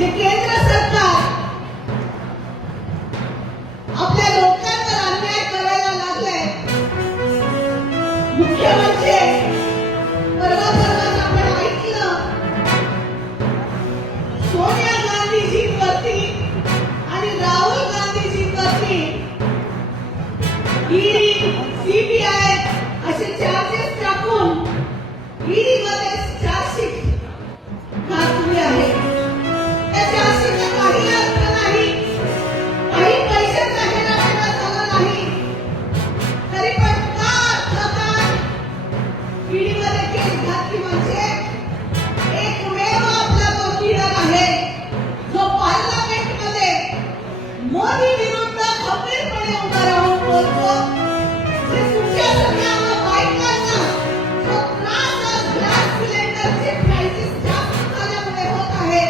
जे केंद्र सरकार आपल्या लोकांवर अन्याय करायला लागले, मुख्य म्हणजे परवाच आपण ऐकलं सोनिया गांधीजींवरती आणि राहुल गांधीजींवरती ईडी, सीबीआय असे चार्जेस टाकून ईडी मध्ये चार्जशीट घातली आहे. त्या चार्जशीटला काही अर्थ नाही, काही पैसे जाहीरनाम्याला झाला नाही, तरी पण का ईडी मध्ये केस घातली म्हणजे एकमेव आपला तो लीडर आहे जो पार्लमेंट मध्ये मोदी विरुद्ध खंबीरपणे उभा राहून बोलतो. जे तुमच्यासारख्या बायकांना जो त्रास आज गॅस सिलेंडरचे प्राइसेस जास्त झाल्यामुळे होत आहे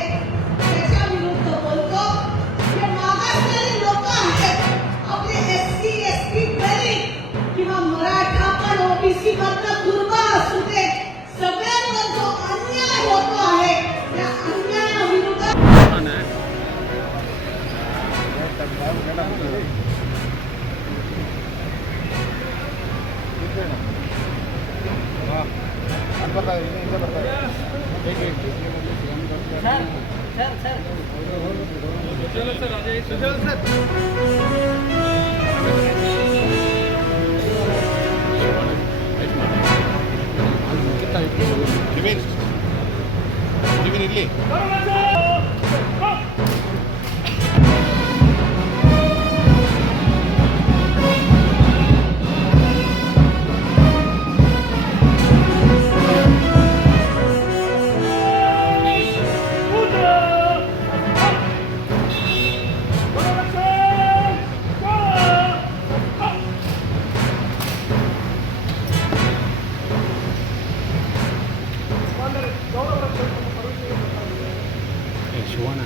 त्याच्या विरुद्ध बोलतो. जे मागासलेले लोक आहेत, आपले एससी, एसटी, दलित किंवा मराठा पण ओबीसी मधला दुर्बल असू दे, सगळ्यांवर जो अन्याय होतो आहे त्या अन्यायाविरुद्ध ಇರ್ಲಿ ಶಿವಣ್ಣ